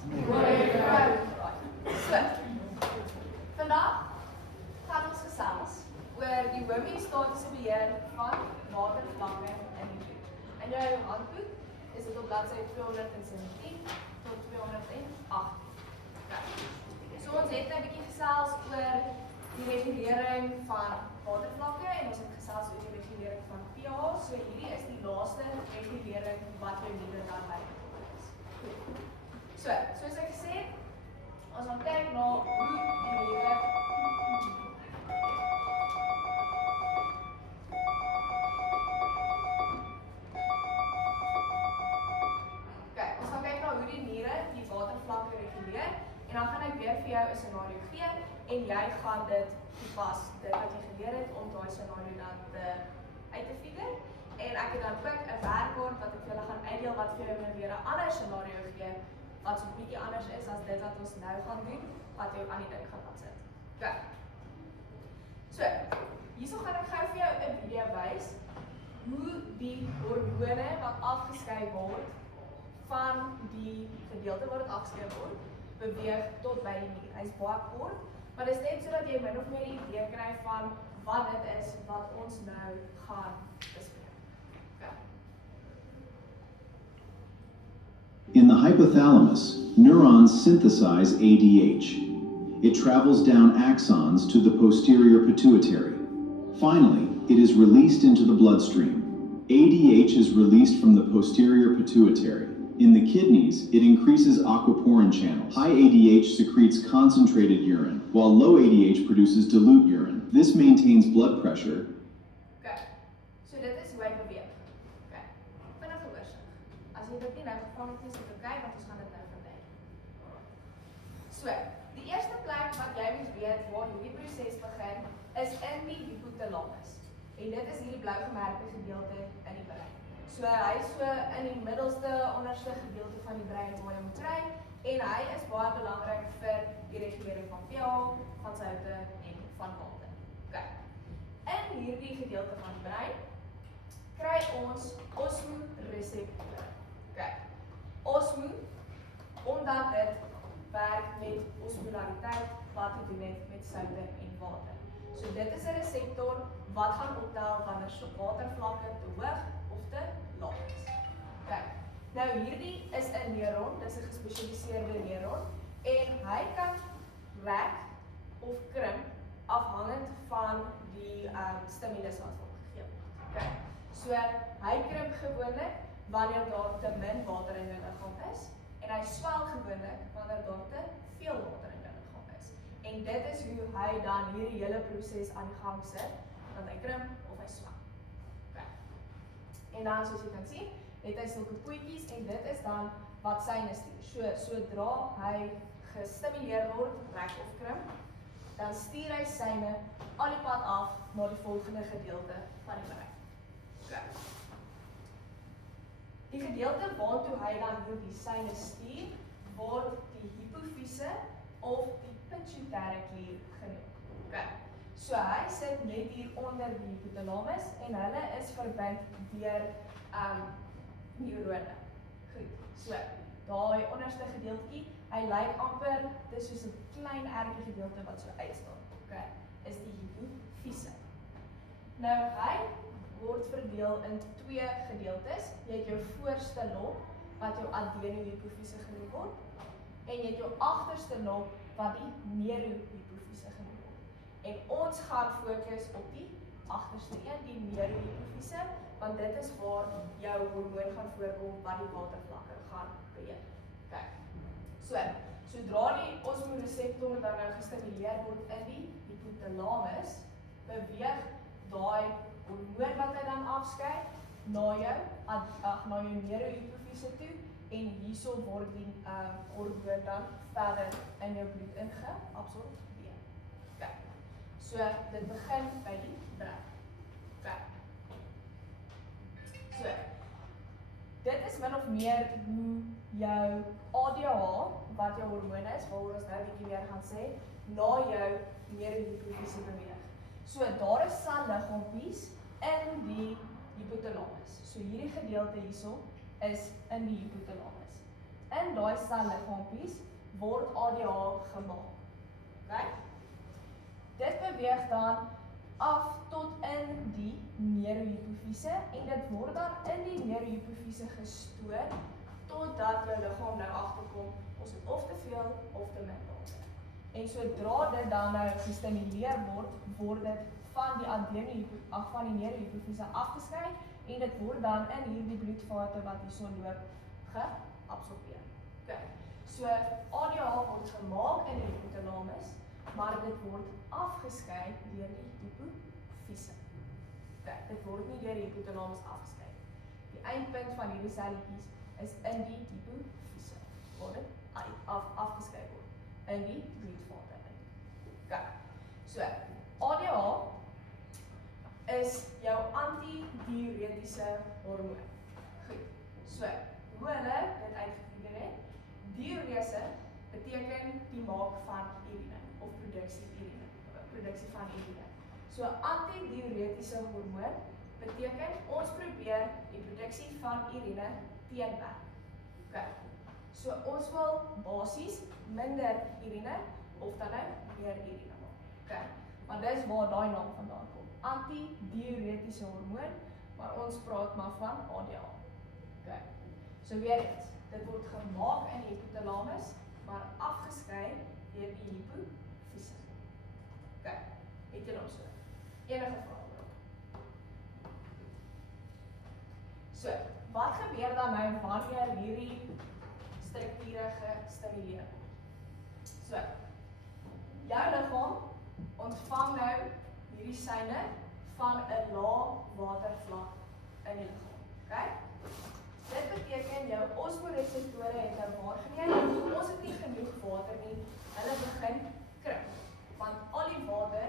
So, vandag gaan ons gesels oor die homeostatiese beheer van watervlakke in die bloed. In jou handboek is dit op bladsy 217 tot 208. So ons het 'n bietjie gesels oor die regulering van watervlakke en ons het gesels oor die regulering van pH. So hierdie is die laaste regulering wat jou nuwe dan bygekom is. So, soos ek gesê het, ons gaan kyk na hoe die maniere die watervlakke reguleer en dan gaan ek weer vir jou 'n scenario gee en jy gaan dit toepas, dit wat jy geleer het om daai scenario dan uit te figure. En ek het dan ook 'n werkkaart wat ek vir julle gaan uitdeel wat vir jou weer 'n ander scenario gee wat so 'n bietjie anders is as dit wat ons nou gaan doen, wat jou aan die ding gaan laat sit. Okay. So, hierso gaan ek gou vir jou 'n video wys hoe die hormone wat afgeskei word van die gedeelte waar dit afgeskei word, beweeg tot by die nier. Hy's baie kort, maar dit is net sodat jy min of meer 'n idee kry van wat dit is wat ons nou gaan bespreek. Okay. In the hypothalamus, neurons synthesize ADH. It travels down axons to the posterior pituitary. Finally, it is released into the bloodstream. ADH is released from the posterior pituitary. In the kidneys, it increases aquaporin channels. High ADH secretes concentrated urine, while low ADH produces dilute urine. This maintains blood pressure. Okay. So dit is hoe hy beweeg. Okay. Vinnige oorsig. As jy dit nie nou gevang het nie, is dit okay, want ons gaan dit nou verduidelik. So, die eerste plek wat jy moet weet waar hierdie proses begin, is in die hypothalamus. En dit is hierdie blou gemerkte gedeelte in die brein. So hy is so in die middelste, onderste gedeelte van die brein waar jy moet kry en hy is baie belangrik vir die regulering van pH, van soutte en van water. Okay. In hierdie gedeelte van die brein kry ons osmoreseptore. Okay. Osmo, omdat dit werk met osmolariteit wat te doen het met soutte en water. So dit is 'n reseptor wat gaan optel wanneer watervlakke te hoog of te laag is. Okay. Nou hierdie is 'n neuron, dis 'n gespesialiseerde neuron en hy kan rek of krimp afhangend van die stimulus wat hom gegee word. Okay. So hy krimp gewoonlik wanneer daar te min water in jou liggaam is en hy swel gewoonlik wanneer daar te veel water in jou liggaam is. En dit is hoe hy dan hierdie hele proses aan die gang sit, dat hy krimp of hy swel. Okay. En dan soos jy kan sien, het hy sulke pootjies en dit is dan wat syne stuur. So, sodra hy gestimuleer word, rek of krimp, dan stuur hy syne al die pad af na die volgende gedeelte van die brein. Okay. Die gedeelte waartoe hy dan die syne stuur, word die hypofise of die pituitary klier genoem. Okay. So hy sit net hier onder die hypothalamus en hulle is verbind deur neurone. Goed. So, daai onderste gedeeltjie, hy lyk amper, dis soos 'n klein ertjie gedeelte wat so uitstaan. Okay, is die hypofise. Nou hy word verdeel in twee gedeeltes. Jy het jou voorste lob wat jou adenohypofise genoem word en jy het jou agterste lob wat die neurohypofise genoem word. En ons gaan fokus op die agterste een, die neurohypofise, want dit is waar jou hormoon gaan voorkom wat die watervlakke gaan beheer. Okay. So, sodra die osmoreseptor dan nou gestimuleer word in die hypothalamus, beweeg daai hormoon wat hy dan afskei na jou neurohypofise toe en hierso word die hormoon dan verder in jou bloed ingeabsorbeer. Okay. So, dit begin by die brein. Okay. So, dit is min of meer hoe jou ADH, wat jou hormone is, waaroor ons nou 'n bietjie meer gaan sê, na jou neurohypofise beweeg. So, daar is selliggaampies in die hypothalamus. So hierdie gedeelte hierso is in die hypothalamus. in daai selliggaampies word ADH gemaak. Okay? Dit beweeg dan af tot in die neurohypofise en dit word dan in die neurohypofise gestoor totdat jou liggaam nou agterkom, ons het of te veel of te min water. En sodra dit dan nou gestimuleer word, word dit van die neurohypofise afgeskei en dit word dan in hierdie bloedvate wat hierso loop geabsorbeer. Okay. So ADH word gemaak in die hypothalamus, maar dit word afgeskei deur die hypofise. Okay, dit word nie deur die hypothalamus afgeskei. Die eindpunt van hierdie selletjies is in die hypofise, waar dit afgeskei word in die bloedvate in. Okay. So ADH is jou antidiuretiese hormoon. Goed. So hoe hulle dit uitgefigure het, diurese beteken die maak van urine of produksie van urine. So antidiuretiese hormoon beteken ons probeer die produksie van urine teenwerk. Okay. So ons wil basies minder urine of dan nou meer urine maak. Okay. Maar dis waar daai naam vandaan kom. Antidiuretiese hormoon, maar ons praat maar van ADH. Okay. So weer eens, dit word gemaak in die hypothalamus, maar afgeskei deur die hypofise. Okay, het jy nou so? Enige vrae oor? So, wat gebeur dan nou wanneer hierdie strukture gestimuleer word? So, jou liggaam ontvang nou hierdie seine van 'n lae watervlak in die liggaam. Okay? Dit beteken jou osmoreseptore het nou waargeneem, ons het nie genoeg water nie, hulle begin krimp. Want al die water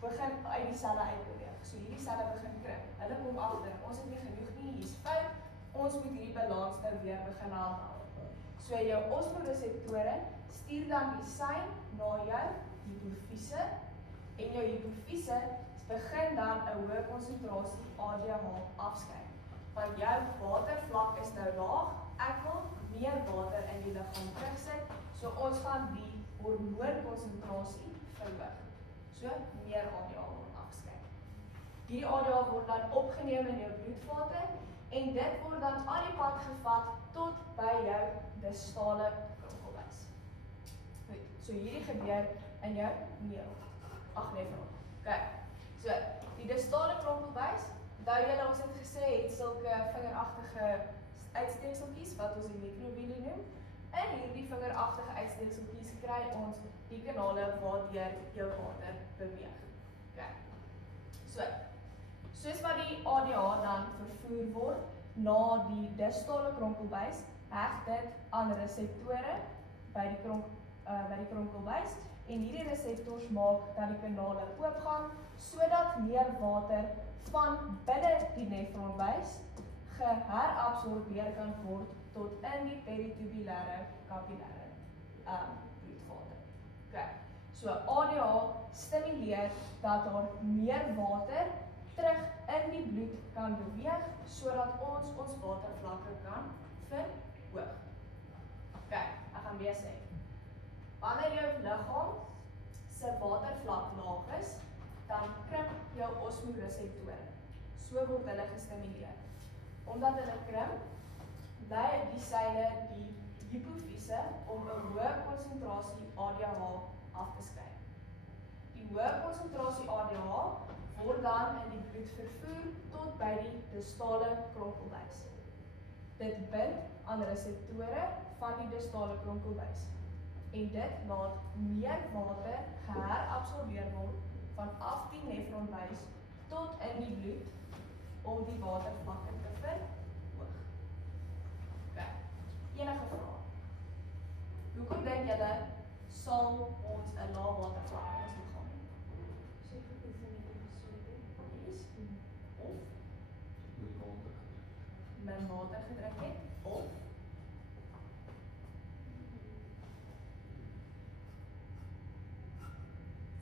begin uit die selle uitbeweeg. So hierdie selle begin krimp. Hulle kom agter, ons het nie genoeg nie, hier's fout, ons moet hierdie balans nou weer begin haal. So jou osmoreseptore stuur dan die sein na jou hypofise en jou hypofise begin dan 'n hoë konsentrasie ADH afskei. Want jou watervlak is nou laag, ek wil meer water in die liggaam terugsit, so ons gaan die hormoonkonsentrasie verhoog. So meer ADH word afgeskei. Hierdie ADH word dan opgeneem in jou bloedvate en dit word dan al die pad gevat tot by jou distale kronkelbuis. Goed, so hierdie gebeur in jou neel. Okay. So die distale kronkelbuis, onthou julle ons het gesê het sulke vingeragtige uitsteekseltjies wat ons die microvilli noem. In hierdie vingeragtige uitsteekseltjies kry ons die kanale waardeur jou water beweeg. Okay. So, soos wat die ADH dan vervoer word na die distale kronkelbuis, heg dit aan reseptore by die kronkelbuis en hierdie reseptors maak dat die kanale oopgaan sodat meer water van binne die nefronbuis geherabsorbeer kan word tot in die peritubulêre kapillêre bloedvate. Okay. So ADH stimuleer dat daar meer water terug in die bloed kan beweeg sodat ons watervlakke kan verhoog. Okay, ek gaan weer sê. Wanneer jou liggaam se watervlak laag is, dan krimp jou osmoreseptore. So word hulle gestimuleer. Omdat hulle krimp, lei die seile die hypofise om 'n hoë konsentrasie ADH af te skei. Die hoë konsentrasie ADH word dan in die bloed vervoer tot by die distale kronkelbuis. Dit bind aan reseptore van die distale kronkelbuis en dit laat meer water geherabsorbeer word vanaf die nefronbuis tot in die bloed om die watervlakke te verhoog. Okay. Enige vrae? Hoekom dink julle sal ons 'n lae watervlak in ons liggaam hê? Of min water gedrink het, of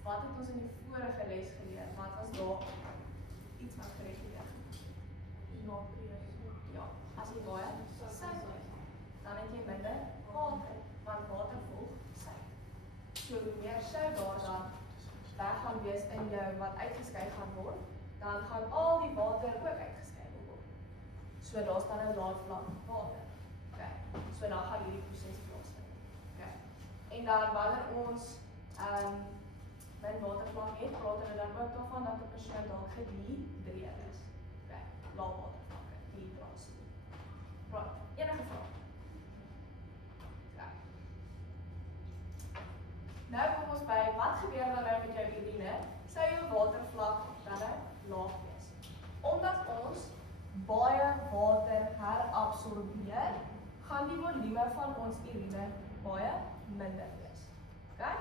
wat het ons in die vorige les geleer? Wat was daar iets wat gereguleer? Ja, as jy baie suiker dan het jy minder water, want water volg sout. So hoe meer sout daar dan weg gaan wees in jou wat uitgeskei gaan word, dan gaan al die water ook uitgeskei word. So daar staan 'n lae vlak water. Okay. So dan gaan hierdie proses plaasvind. Okay. En dan wanneer ons min watervlak het, praat hulle dan ook daarvan dat 'n persoon dalk gedehidreerd is. Okay. Lae watervlakke, dehydrasie. Right. Enige vrae? Okay. Nou kom ons by wat gebeur dan nou met jou urine? Sou jou watervlak dan nou laag wees. Omdat ons baie water herabsorbeer, gaan die volume van ons urine baie minder wees. Okay?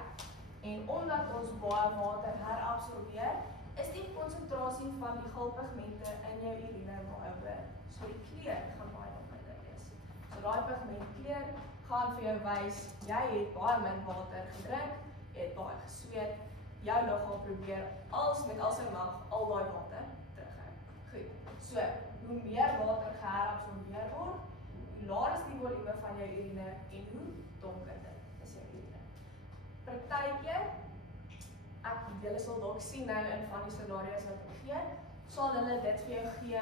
En omdat ons baie water herabsorbeer, is die konsentrasie van die gulpigmente in jou urine baie hoër. So die kleur gaan baie minder wees. So daai pigmentkleur gaan vir jou wys, jy het baie min water gedrink, jy het baie gesweet, jou liggaam probeer met al sy mag al daai water terughou. Goed. So, hoe meer water geherabsorbeer word, hoe laer is die volume van jou urine en hoe donkerder is jou urine. Partykeer, julle sal dalk sien nou in van die scenario's wat ek gee, sal hulle dit vir jou gee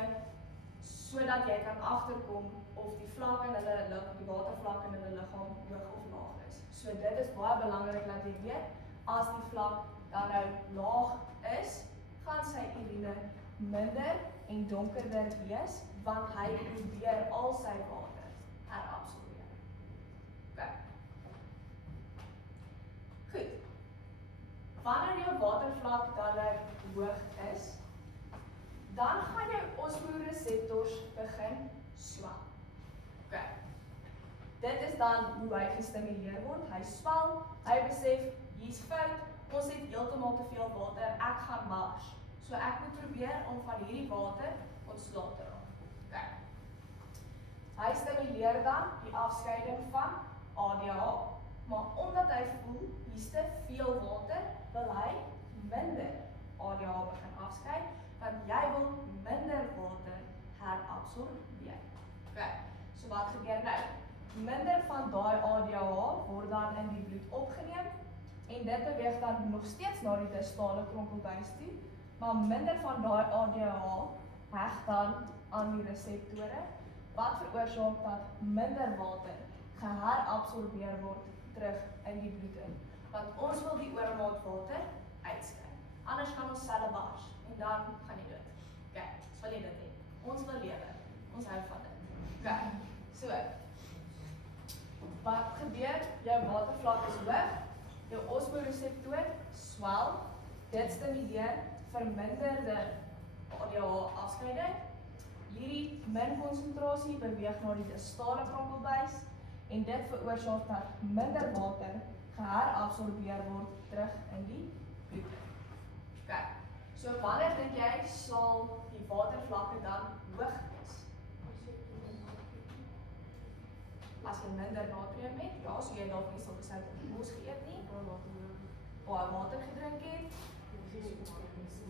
sodat jy kan agterkom of die vlak in hulle die watervlak in hulle liggaam hoog of laag is. So dit is baie belangrik dat jy weet, as die vlak dan nou laag is, gaan sy urine minder en donkerder wees, want hy probeer al sy water herabsorbeer. Okay. Goed. Wanneer jou watervlak dan nou hoog is, dan gaan jou osmoreseptors begin swel. Okay. Dit is dan hoe hy gestimuleer word, hy swel, hy besef, hier's fout, ons het heeltemal te veel water, ek gaan mars. So ek moet probeer om van hierdie water ontslae te raak. Okay. Hy stimuleer dan die afskeiding van ADH, maar omdat hy voel, hier's te veel water, wil hy minder ADH begin afskei, want jy wil minder water herabsorbeer. Okay. So wat gebeur nou? Minder van daai ADH word dan in die bloed opgeneem, en dit beweeg dan nog steeds na die distale kronkelbuis toe, maar minder van daai ADH heg dan aan die reseptore, wat veroorsaak dat minder water geherabsorbeer word terug in die bloed in. Want ons wil die oormaat water uitskei. Anders gaan ons selle bars en dan gaan jy dood. Okay, so wil jy dit hê. Ons wil lewe. Ons hou van dit. Okay, so wat gebeur? Jou watervlak is hoog, jou osmoreseptor swel, dit stimuleer verminderde ADH afskeiding. Hierdie min konsentrasie beweeg na die distale kronkelbuis en dit veroorsaak dat minder water geherabsorbeer word terug in die bloed. Okay. So wanneer dink jy sal die watervlakke dan hoog wees? As jy minder natrium het, ja, so jy dalk nie sulke sout in die mos geëet nie, baie water gedrink het.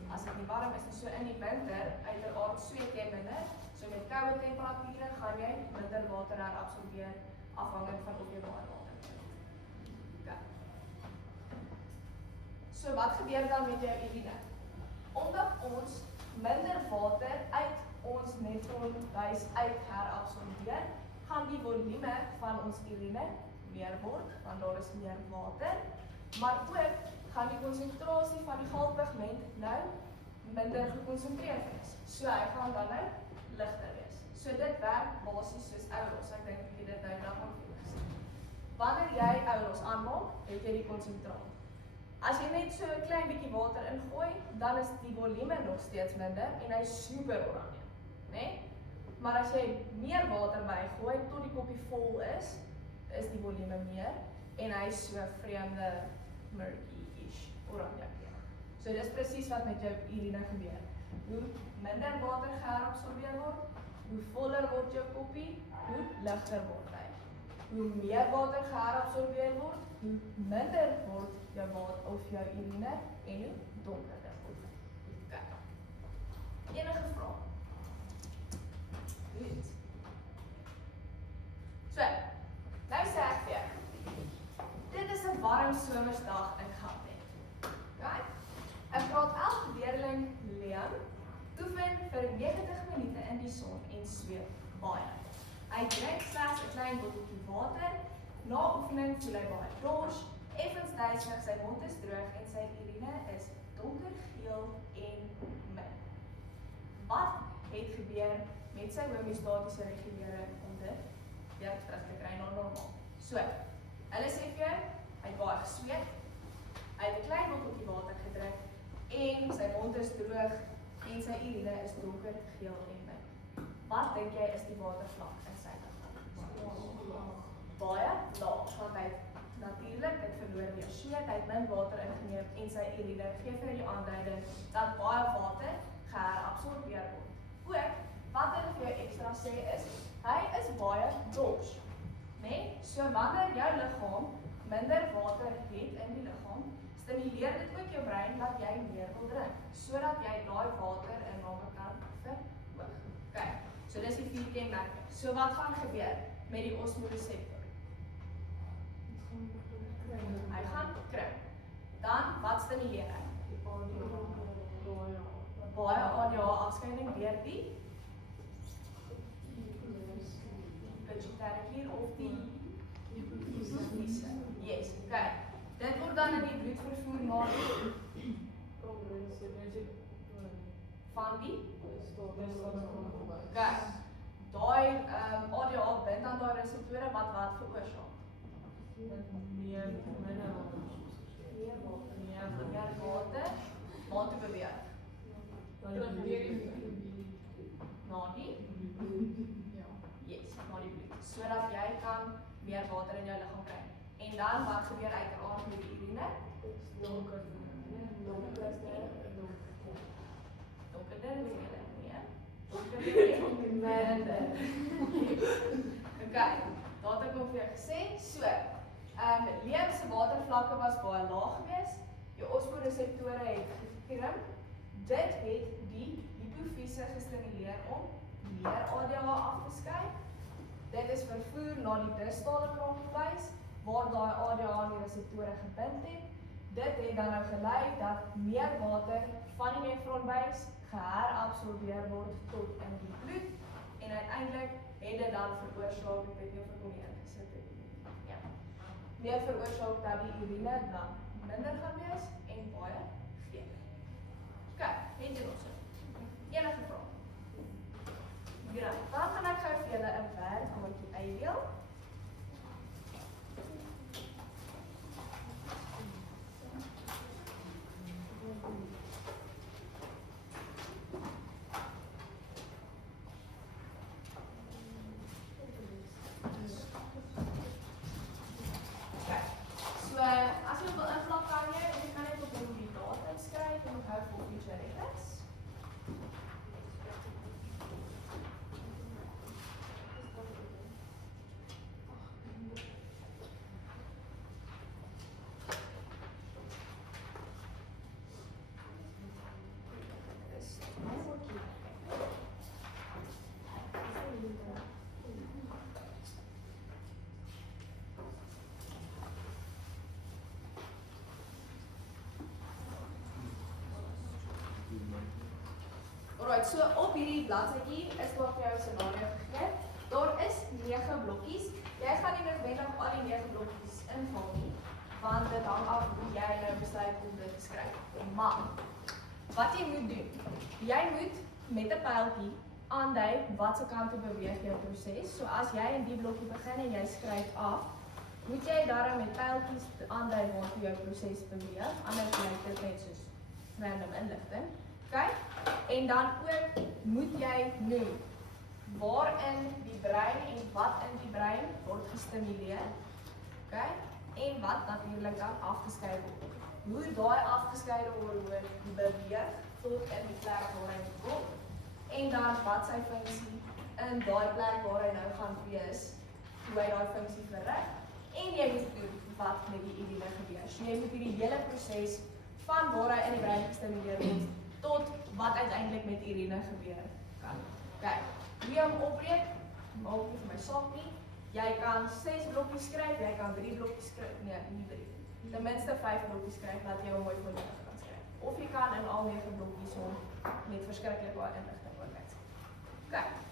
As dit nie warm is, so in die winter, uiteraard sweet jy minder, so met koue temperature gaan jy minder water herabsorbeer, afhangend van of jy baie water het. Okay. So wat gebeur dan met jou urine? Omdat ons minder water uit ons nefronbuis uit herabsorbeer, gaan die volume van ons urine meer word, want daar is meer water, maar ook gaan die konsentrasie van die galpigment nou minder gekonsentreerd wees. So hy gaan dan nou ligter wees. So dit werk basies soos ouros. Ek dink jy dit nou dan gaan gesien. Wanneer jy ouros aanmaak, het jy die konsentraat. As jy net so 'n klein bietjie water ingooi, dan is die volume nog steeds minder en hy super oranje, né? Maar as jy meer water bygooi tot die koppie vol is die volume meer en hy is so vreemde murky-ish oranje kleur. So dis presies wat met jou urine gebeur. Hoe minder water geherabsorbeer word, hoe voller word jou koppie, hoe ligter word hy. Hoe meer water geherabsorbeer word, hoe minder word jou water of jou urine en hoe donkerder word. Okay. Enige vrae? Goed. So, Nou sê ek vir jou, dit is 'n warm somersdag in Gauteng. Okay? Ek praat elke leerling Liam oefen vir 90 minute in die son en sweet baie. Hy drink slegs 'n klein botteltjie water. Na oefening voel hy baie dors, effens duiselig, sy mond is droog en sy urine is donkergeel en min. Wat het gebeur met sy homeostatiese regulering om dit weer terug te kry na normaal? So, hulle sê vir jou, hy het baie gesweet, hy het 'n klein botteltjie water gedrink en sy mond is droog en sy urine is donkergeel en min. Wat dink jy is die watervlak in sy liggaam? Baie laag, want hy het natuurlik dit verloor deur sweet, hy het min water ingeneem en sy urine gee vir die aanduiding dat baie water geherabsorbeer word. Ook, wat hulle vir jou ekstra sê is, hy is baie dors. Nee? So wanneer jou liggaam minder water het in die liggaam, stimuleer dit ook jou brein dat jy meer wil drink, sodat jy daai waterinname kan verhoog. Okay, so dis die 4 kenmerke. So wat gaan gebeur met die osmoreseptor? Hy gaan krimp. Dan, wat stimuleer hy? Baie ADH afskeiding deur die pituitary of die hypofise. Yes, okay. Dit word dan in die bloed vervoer na die van die okay. Daai ADH bind aan daai reseptore wat veroorsaak. Meer water, waar te beweeg? Na die? Yes, na die bloed. Sodat jy kan meer water in jou liggaam kry. En dan wat gebeur uiteraard met die urine? Donkerder is julle, nee? Donkerder. Okay, daar het ek al vir jou gesê, so, Liam se watervlakke was baie laag gewees, jou osmoreseptore het gekrimp, dit het die hypofise gestimuleer om meer ADH af te skei. Dit is vervoer na die distale kraakbuis, waar daai ADH aan die reseptore gebind het. Dit het dan nou gelei dat meer water van die nefronbuis geherabsorbeer word tot in die bloed en uiteindelik het dit dan veroorsaak, ek weet nie of ek hom hier ingesit het. Ja. Meer veroorsaak dat die urine dan minder gaan wees en baie geel. Okay, het jy nog so? Enige vraag? Ja, dan gaan ek gou vir julle 'n werkwoordjie uitdeel. As jy wil invul kan jy kan net op die datum skryf en onthou vir future reference. Alright, so op hierdie bladsytjie is daar vir jou 'n scenario gegee. Daar is 9 blokkies. Jy gaan nie noodwendig al die 9 blokkies invul nie, want dit hang af hoe jy nou besluit om dit te skryf. Maar wat jy moet doen, jy moet met 'n pyltjie aandui watse kant toe beweeg jou proses. So as jy in die blokkie begin en jy skryf af, moet jy daarom met pyltjies aandui waartoe jou proses beweeg, anders lyk dit net soos random inligting. Okay? En dan ook moet jy noem waarin die brein en wat in die brein word gestimuleer. Okay? En wat natuurlik dan afgeskei word. Hoe daai afgeskeide hormoon beweeg tot in die plek waar hy kom. En dan wat sy funksie in daai plek waar hy nou gaan wees, hoe hy daai funksie verrig. En jy moet doen wat met die urine gebeur. So jy moet hierdie hele proses van waar hy in die brein gestimuleer word tot wat uiteindelik met urine gebeur kan. Kijk, hoe jy hom opbreek, maak nie vir my saak nie. Jy kan 6 blokkies skryf, jy kan 3 blokkies skryf, nee, nie 3. Ten minste 5 blokkies skryf, laat jy 'n mooi foto kan skryf. Of jy kan in al 9 blokkies met verskriklik baie inligting ook uitsit. Okay.